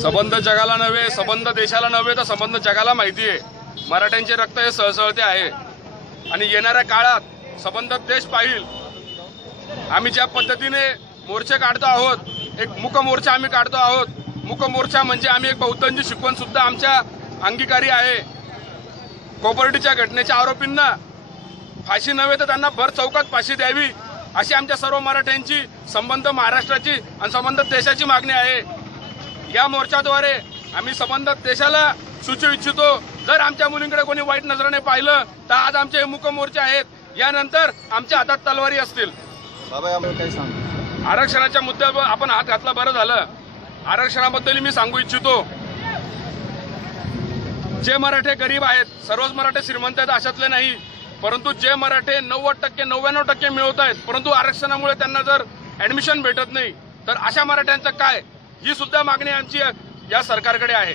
संबंध जगाला नव्हे, संबंध देशाला नव्हे, तर संबंध जगाला माहिती आहे. मराठ्यांचे रक्त हे सळसळते आहे आणि येणाऱ्या काळात संबंध देश पाहिल. आम्ही ज्या पद्धतीने मोर्चे काढतो आहोत, एक मूक मोर्चा आम्ही काढतो आहोत. मूक मोर्चा म्हणजे आम्ही एक बौद्धांची शिकवण सुद्धा आमच्या अंगीकारी आहे. कोपर्डीच्या घटनेच्या आरोपींना फाशी नव्हे तर त्यांना भर चौकात फाशी द्यावी, अशी आमच्या सर्व मराठ्यांची, संबंध महाराष्ट्राची आणि संबंध देशाची मागणी आहे. या मोर्चाद्वारे आम्ही संबंध देशाला सुचवू इच्छितो. जर आमच्या मुलींकडे कोणी वाईट नजरेने पाहिलं तर आज आमचे हे मूक मोर्चे आहेत, यानंतर आमच्या हातात तलवारी असतील. आरक्षणाच्या मुद्द्यावर आपण हात घातला, बरं झालं. आरक्षणाबद्दल मी सांगू इच्छितो, जे मराठे गरीब आहेत, सर्वच मराठे श्रीमंत आहेत अशातले नाही, परंतु जे मराठे 90% 99% मिळवत आहेत, परंतु आरक्षणामुळे त्यांना जर ऍडमिशन भेटत नाही, तर अशा मराठ्यांचं काय, ही सुद्धा मागणी आमची या सरकारकडे आहे.